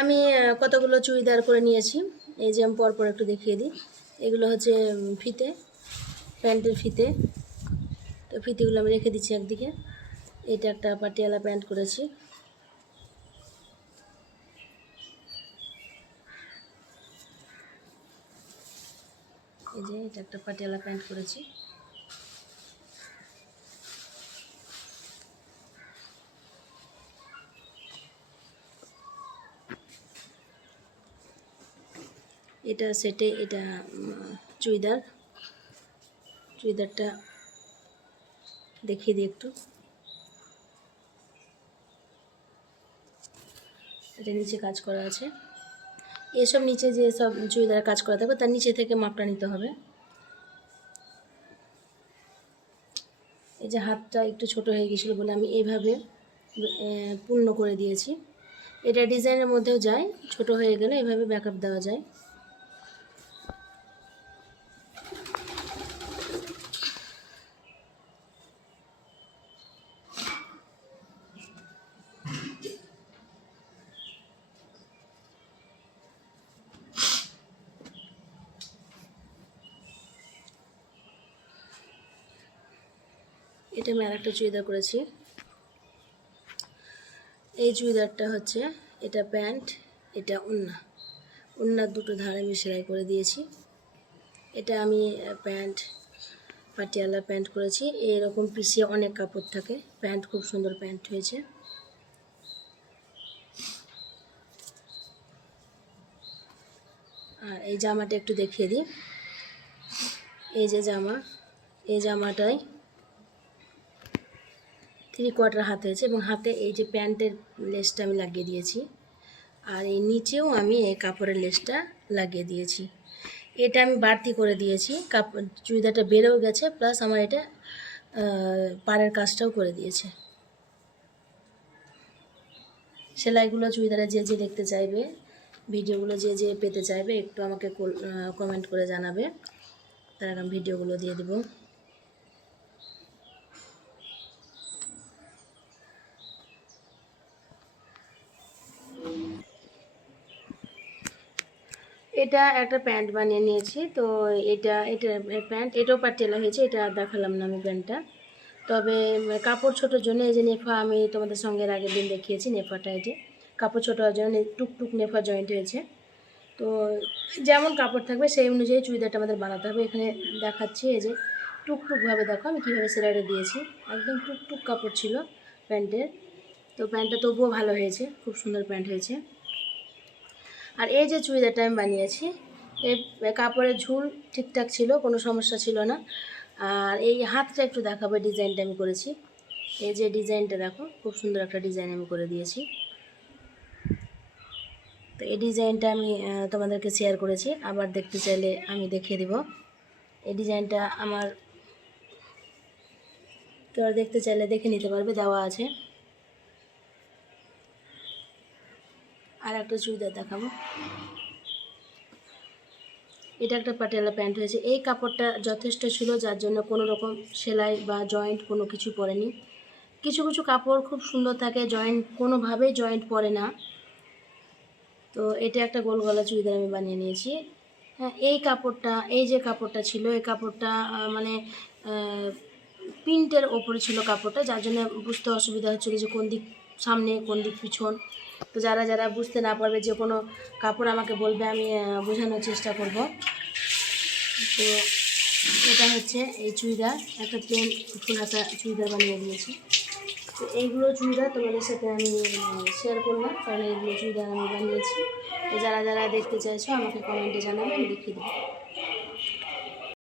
আমি কতগুলো চুড়িদার করে নিয়েছি। এই যে আমি পরপর একটু দেখিয়ে দিই। এগুলো হচ্ছে ফিতে, প্যান্টের ফিতে। তো ফিতেগুলো আমি রেখে দিচ্ছি একদিকে। এটা একটা পাটিয়ালা প্যান্ট করেছি। এই যে এটা একটা পাটিয়ালা প্যান্ট করেছি। এটা সেটে এটা উম, চুড়িদার। চুড়িদারটা দেখিয়ে দিই একটু। এটা নিচে কাজ করা আছে। এসব নিচে যে সব চুড়িদার কাজ করা থাকবে তার নিচে থেকে মাপটা নিতে হবে। এই যে হাতটা একটু ছোট হয়ে গেছিল বলে আমি এইভাবে পূর্ণ করে দিয়েছি। এটা ডিজাইনের মধ্যেও যায় ছোট হয়ে গেলে এভাবে ব্যাকআপ দেওয়া যায়। এটা আমি আরেকটা চুড়িদার করেছি। এই চুড়িদারটা হচ্ছে, এটা প্যান্ট, এটা উন্না উন্নার দুটো ধারে আমি সেলাই করে দিয়েছি। এটা আমি প্যান্ট, পাটিয়ালা প্যান্ট করেছি। এরকম পিছিয়ে অনেক কাপড় থাকে। প্যান্ট খুব সুন্দর প্যান্ট হয়েছে। আর এই জামাটা একটু দেখিয়ে দিই। এই যে জামা, এই জামাটায় থ্রি কোয়ার্টার হাতে হয়েছে এবং হাতে এই যে প্যান্টের লেসটা আমি লাগিয়ে দিয়েছি। আর এই নিচেও আমি এই কাপড়ের লেসটা লাগিয়ে দিয়েছি। এটা আমি বাড়তি করে দিয়েছি। কাপড় চুড়িদারটা বেড়েও গেছে প্লাস আমার এটা পাড়ের কাজটাও করে দিয়েছে। সেলাইগুলো চুড়িদারে যে যে দেখতে চাইবে, ভিডিওগুলো যে যে পেতে চাইবে, একটু আমাকে কমেন্ট করে জানাবে। তার ভিডিওগুলো দিয়ে দেবো। এটা একটা প্যান্ট বানিয়ে নিয়েছি, তো এটা এটা প্যান্ট এটাও পাটিয়ালা হয়েছে, এটা দেখালাম না আমি প্যান্টটা। তবে কাপড় ছোটোর জন্য এই যে নেফা আমি তোমাদের সঙ্গে আগের দিন দেখিয়েছি, নেফাটা এই যে। কাপড় ছোটো হওয়ার জন্য টুকটুক নেফা জয়েন্ট হয়েছে। তো যেমন কাপড় থাকবে, সেই অনুযায়ী চুড়িদারটা আমাদের বানাতে হবে। এখানে দেখাচ্ছি এই যে টুকটুকভাবে দেখো আমি কীভাবে সেলাইটা দিয়েছি। একদম টুকটুক কাপড় ছিল প্যান্টের। তো প্যান্টটা তবুও ভালো হয়েছে, খুব সুন্দর প্যান্ট হয়েছে। আর এই যে চুড়িদারটা আমি বানিয়েছি এই কাপড়ের ঝুল ঠিকঠাক ছিল, কোনো সমস্যা ছিল না। আর এই হাতটা একটু দেখাবো ডিজাইনটা আমি করেছি। এই যে ডিজাইনটা দেখো, খুব সুন্দর একটা ডিজাইন আমি করে দিয়েছি। তো এই ডিজাইনটা আমি তোমাদেরকে শেয়ার করেছি, আবার দেখতে চাইলে আমি দেখিয়ে দিব। এই ডিজাইনটা আমার, তোমরা দেখতে চাইলে দেখে নিতে পারবে, দেওয়া আছে আর একটা চুড়িদার দেখাবো। এটা একটা পাটিয়ালা প্যান্ট হয়েছে। এই কাপড়টা যথেষ্ট ছিল, যার জন্য কোনো রকম সেলাই বা জয়েন্ট কোনো কিছু পড়েনি কিছু কিছু কাপড় খুব সুন্দর থাকে, জয়েন্ট কোনোভাবেই জয়েন্ট পরে না। তো এটা একটা গোল গলা চুড়িদার আমি বানিয়ে নিয়েছি। হ্যাঁ এই কাপড়টা, এই যে কাপড়টা ছিল, এই কাপড়টা মানে প্রিন্টের ওপরে ছিল কাপড়টা, যার জন্য বুঝতে অসুবিধা হচ্ছিল যে কোন দিক সামনে, কোন দিক পিছন। তো যারা যারা বুঝতে না পারবে যে কোনো কাপড় আমাকে বলবে, আমি বোঝানোর চেষ্টা করব। তো এটা হচ্ছে এই চুড়িদার। একটা প্লেন ফুল হাতা চুড়িদার বানিয়ে দিয়েছি। তো এইগুলো চুড়িদার তোমাদের সাথে আমি শেয়ার করলাম। কারণ এইগুলো চুড়িদার আমি বানিয়েছি। তো যারা যারা দেখতে চাইছো, আমাকে কমেন্টে জানাবে, আমি দেখিয়ে দেবো।